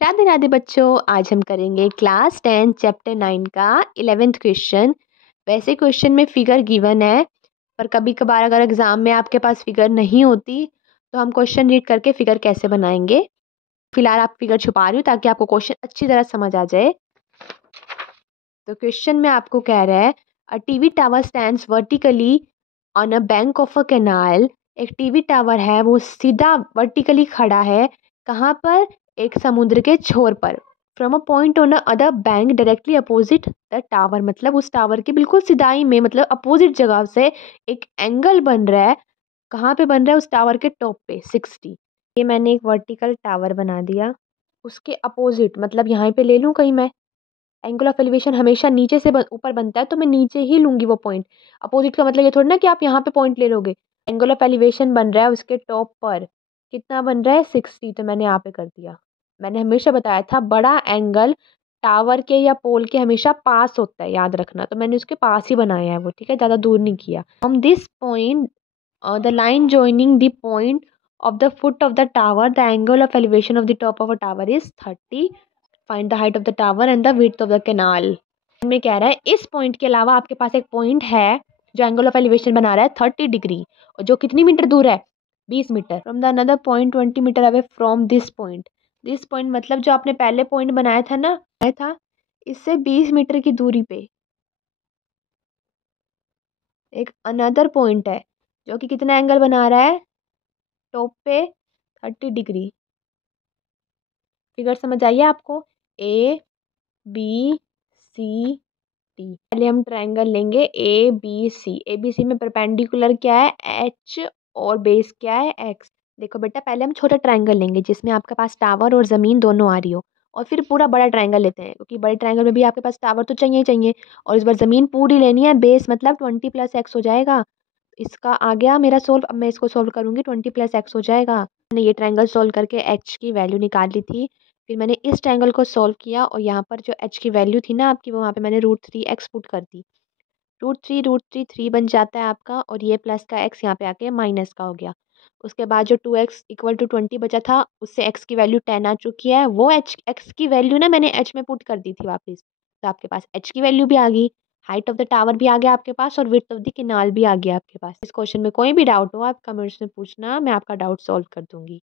राधे राधे बच्चों, आज हम करेंगे क्लास 10 चैप्टर 9 का 11th क्वेश्चन। वैसे क्वेश्चन में फिगर गिवन है, पर कभी कभार अगर एग्जाम में आपके पास फिगर नहीं होती तो हम क्वेश्चन रीड करके फिगर कैसे बनाएंगे। फिलहाल आप फिगर छुपा रही हूँ ताकि आपको क्वेश्चन अच्छी तरह समझ आ जाए। तो क्वेश्चन में आपको कह रहा है a TV tower stands vertically on a bank of a canal. एक टीवी टावर है, वो सीधा वर्टिकली खड़ा है। कहाँ पर? एक समुद्र के छोर पर। From a point on a other bank directly opposite the tower, मतलब उस टावर के बिल्कुल सिधाई में, मतलब अपोजिट जगह से एक एंगल बन रहा है। कहाँ पे बन रहा है? उस टावर के टॉप पे 60। ये मैंने एक वर्टिकल टावर बना दिया। उसके अपोजिट मतलब यहाँ पे ले लूँ कहीं मैं। एंगल ऑफ एलिवेशन हमेशा नीचे से ऊपर बनता है, तो मैं नीचे ही लूंगी वो पॉइंट। अपोजिट का मतलब ये थोड़ी ना कि आप यहाँ पे पॉइंट ले लोगे। एंगल ऑफ एलिवेशन बन रहा है उसके टॉप पर। कितना बन रहा है? 60। तो मैंने यहाँ पे कर दिया। मैंने हमेशा बताया था बड़ा एंगल टावर के या पोल के हमेशा पास होता है, याद रखना। तो मैंने उसके पास ही बनाया है वो, ठीक है, ज़्यादा दूर नहीं किया। From this point the line joining the point of the foot of the tower, the angle of elevation of the top of a tower is 30. Find the height of the tower and the width of the canal. में कह रहा है इस point के अलावा आपके पास एक point है जो एंगल ऑफ एलिवेशन बना रहा है 30 डिग्री, और जो कितनी मीटर दूर है? 20 metre. From the another point 20 metre away from this point. This point मतलब जो आपने पहले पॉइंट बनाया था ना, बनाया था इससे 20 मीटर की दूरी पे एक अनदर पॉइंट है जो कि कितना एंगल बना रहा है? टॉप पे 30 डिग्री। फिगर समझ आइए आपको? A B C D. पहले हम ट्रायंगल लेंगे ए बी सी। ए बी सी में परपेंडिकुलर क्या है? एच, और बेस क्या है? एक्स। देखो बेटा, पहले हम छोटा ट्रायंगल लेंगे जिसमें आपके पास टावर और ज़मीन दोनों आ रही हो, और फिर पूरा बड़ा ट्रायंगल लेते हैं, क्योंकि बड़े ट्रायंगल में भी आपके पास टावर तो चाहिए ही चाहिए। और इस बार ज़मीन पूरी लेनी है। बेस मतलब 20 प्लस एक्स हो जाएगा। इसका आ गया मेरा सोल्व। अब मैं इसको सोल्व करूंगी, 20 प्लस एक्स हो जाएगा। मैंने ये ट्रायंगल सोल्व करके एच की वैल्यू निकाल ली थी। फिर मैंने इस ट्रायंगल को सोल्व किया, और यहाँ पर जो एच की वैल्यू थी ना आपकी, वो वहाँ पे मैंने √3 एक्स पुट कर दी। √3 3 बन जाता है आपका, और ये प्लस का एक्स यहाँ पे आके माइनस का हो गया। उसके बाद जो 2x इक्वल टू 20 बचा था, उससे x की वैल्यू 10 आ चुकी है। वो एच एक्स की वैल्यू ना मैंने एच में पुट कर दी थी वापस। तो आपके पास एच की वैल्यू भी आ गई, हाइट ऑफ द टावर भी आ गया आपके पास, और विड्थ ऑफ द कैनाल भी आ गया आपके पास। इस क्वेश्चन में कोई भी डाउट हो आप कमेंट्स में पूछना, मैं आपका डाउट सॉल्व कर दूंगी।